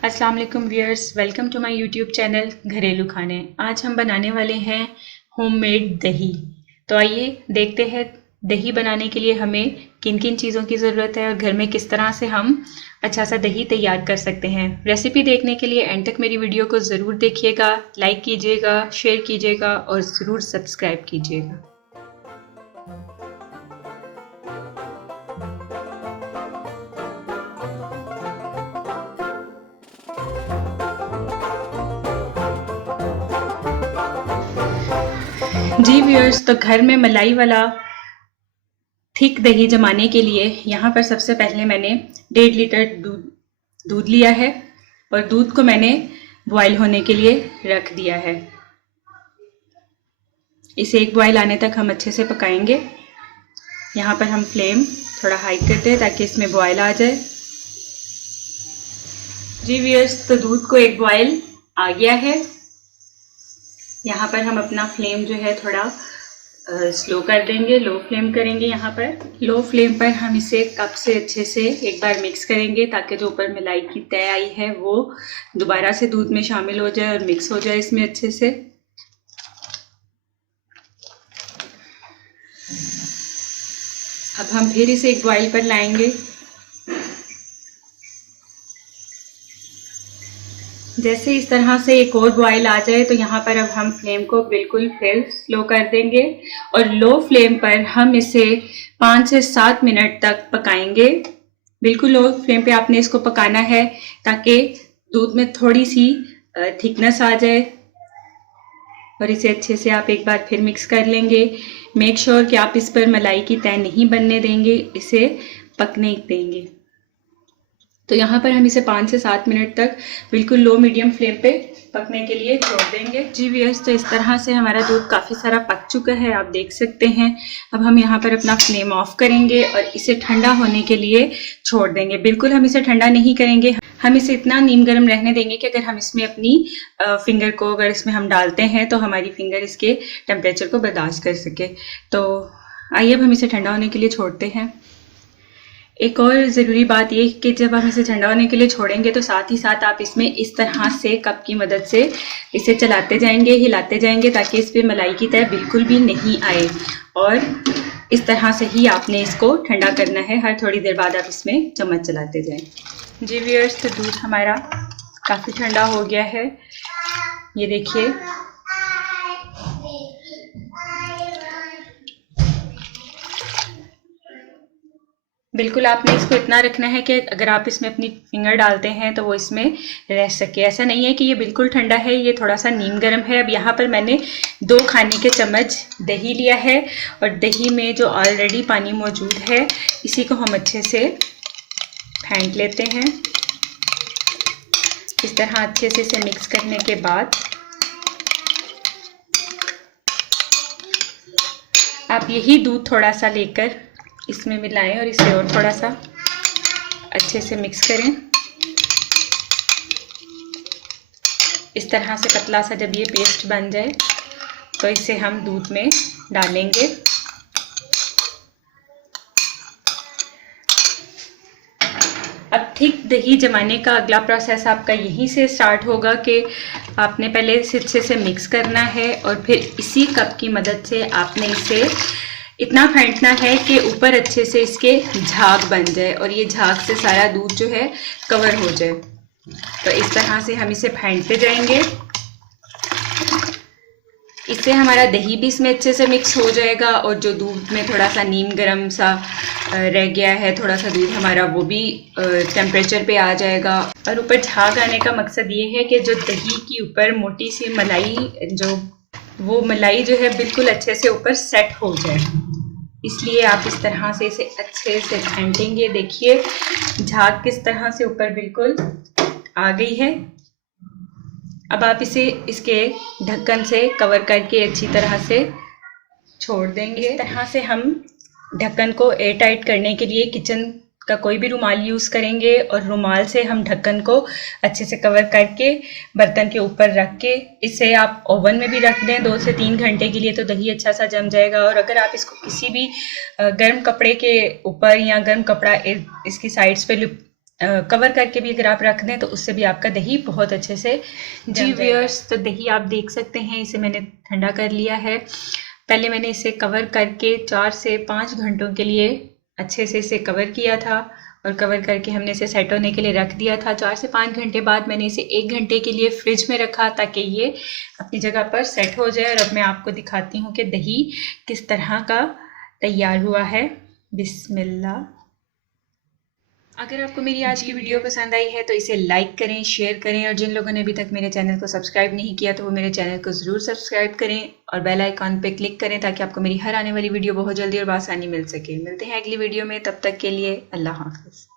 अस्सलाम वालेकुम viewers, welcome to my YouTube channel घरेलू खाने। आज हम बनाने वाले हैं होममेड दही। तो आइए देखते हैं दही बनाने के लिए हमें किन किन चीज़ों की ज़रूरत है और घर में किस तरह से हम अच्छा सा दही तैयार कर सकते हैं। रेसिपी देखने के लिए एंड तक मेरी वीडियो को ज़रूर देखिएगा, लाइक कीजिएगा, शेयर कीजिएगा और ज़रूर सब्सक्राइब कीजिएगा। जी व्यूअर्स, तो घर में मलाई वाला थिक दही जमाने के लिए यहाँ पर सबसे पहले मैंने 1.5 लीटर दूध लिया है और दूध को मैंने बॉयल होने के लिए रख दिया है। इसे एक बॉयल आने तक हम अच्छे से पकाएंगे। यहाँ पर हम फ्लेम थोड़ा हाई करते हैं ताकि इसमें बॉयल आ जाए। जी व्यूअर्स, तो दूध को एक बॉयल आ गया है। यहाँ पर हम अपना फ्लेम जो है थोड़ा स्लो कर देंगे, लो फ्लेम करेंगे। यहाँ पर लो फ्लेम पर हम इसे कप से अच्छे से एक बार मिक्स करेंगे ताकि जो ऊपर मलाई की तय आई है वो दोबारा से दूध में शामिल हो जाए और मिक्स हो जाए इसमें अच्छे से। अब हम फिर इसे एक बॉयल पर लाएंगे। जैसे इस तरह से एक और बॉयल आ जाए तो यहाँ पर अब हम फ्लेम को बिल्कुल फिर स्लो कर देंगे और लो फ्लेम पर हम इसे 5 से 7 मिनट तक पकाएंगे। बिल्कुल लो फ्लेम पे आपने इसको पकाना है ताकि दूध में थोड़ी सी थिकनेस आ जाए और इसे अच्छे से आप एक बार फिर मिक्स कर लेंगे। मेक श्योर कि आप इस पर मलाई की तय नहीं बनने देंगे, इसे पकने देंगे। तो यहाँ पर हम इसे 5 से 7 मिनट तक बिल्कुल लो मीडियम फ्लेम पे पकने के लिए छोड़ देंगे। जी व्यूअर्स, तो इस तरह से हमारा दूध काफ़ी सारा पक चुका है, आप देख सकते हैं। अब हम यहाँ पर अपना फ्लेम ऑफ करेंगे और इसे ठंडा होने के लिए छोड़ देंगे। बिल्कुल हम इसे ठंडा नहीं करेंगे, हम इसे इतना नीम गर्म रहने देंगे कि अगर हम इसमें अपनी फिंगर को अगर इसमें हम डालते हैं तो हमारी फिंगर इसके टेम्परेचर को बर्दाश्त कर सके। तो आइए अब हम इसे ठंडा होने के लिए छोड़ते हैं। एक और ज़रूरी बात ये कि जब हम इसे ठंडा होने के लिए छोड़ेंगे तो साथ ही साथ आप इसमें इस तरह से कप की मदद से इसे चलाते जाएंगे, हिलाते जाएंगे ताकि इस पर मलाई की तय बिल्कुल भी नहीं आए। और इस तरह से ही आपने इसको ठंडा करना है, हर थोड़ी देर बाद आप इसमें चम्मच चलाते जाएं। जी व्यूअर्स, तो दूध हमारा काफ़ी ठंडा हो गया है, ये देखिए। बिल्कुल आपने इसको इतना रखना है कि अगर आप इसमें अपनी फिंगर डालते हैं तो वो इसमें रह सके। ऐसा नहीं है कि ये बिल्कुल ठंडा है, ये थोड़ा सा नीम गर्म है। अब यहाँ पर मैंने 2 खाने के चम्मच दही लिया है और दही में जो ऑलरेडी पानी मौजूद है इसी को हम अच्छे से फेंट लेते हैं। इस तरह अच्छे से इसे मिक्स करने के बाद आप यही दूध थोड़ा सा लेकर इसमें मिलाएं और इसे और थोड़ा सा अच्छे से मिक्स करें। इस तरह से पतला सा जब ये पेस्ट बन जाए तो इसे हम दूध में डालेंगे। अब थिक दही जमाने का अगला प्रोसेस आपका यहीं से स्टार्ट होगा कि आपने पहले इसे अच्छे से मिक्स करना है और फिर इसी कप की मदद से आपने इसे इतना फेंटना है कि ऊपर अच्छे से इसके झाग बन जाए और ये झाग से सारा दूध जो है कवर हो जाए। तो इस तरह से हम इसे फेंटते जाएंगे। इससे हमारा दही भी इसमें अच्छे से मिक्स हो जाएगा और जो दूध में थोड़ा सा नीम गर्म सा रह गया है, थोड़ा सा दूध हमारा, वो भी टेम्परेचर पे आ जाएगा। और ऊपर झाग आने का मकसद ये है कि जो दही की ऊपर मोटी सी मलाई वो मलाई जो है बिल्कुल अच्छे से ऊपर सेट हो जाए, इसलिए आप इस तरह से इसे अच्छे से फेंटेंगे। देखिए झाग किस तरह से ऊपर बिल्कुल आ गई है। अब आप इसे इसके ढक्कन से कवर करके अच्छी तरह से छोड़ देंगे। इस तरह से हम ढक्कन को एयर टाइट करने के लिए किचन का कोई भी रुमाल यूज़ करेंगे और रुमाल से हम ढक्कन को अच्छे से कवर करके बर्तन के ऊपर रख के इसे आप ओवन में भी रख दें 2 से 3 घंटे के लिए, तो दही अच्छा सा जम जाएगा। और अगर आप इसको किसी भी गर्म कपड़े के ऊपर या गर्म कपड़ा इसकी साइड्स पे कवर करके भी अगर आप रख दें तो उससे भी आपका दही बहुत अच्छे से जी व्यूअर्स, तो दही आप देख सकते हैं, इसे मैंने ठंडा कर लिया है। पहले मैंने इसे कवर करके 4 से 5 घंटों के लिए अच्छे से इसे कवर किया था और कवर करके हमने इसे सेट होने के लिए रख दिया था। 4 से 5 घंटे बाद मैंने इसे 1 घंटे के लिए फ्रिज में रखा ताकि ये अपनी जगह पर सेट हो जाए। और अब मैं आपको दिखाती हूँ कि दही किस तरह का तैयार हुआ है। बिस्मिल्लाह। अगर आपको मेरी आज की वीडियो पसंद आई है तो इसे लाइक करें, शेयर करें, और जिन लोगों ने अभी तक मेरे चैनल को सब्सक्राइब नहीं किया तो वो मेरे चैनल को ज़रूर सब्सक्राइब करें और बेल आइकॉन पे क्लिक करें ताकि आपको मेरी हर आने वाली वीडियो बहुत जल्दी और बआसानी मिल सके। मिलते हैं अगली वीडियो में, तब तक के लिए अल्लाह हाफ़िज़।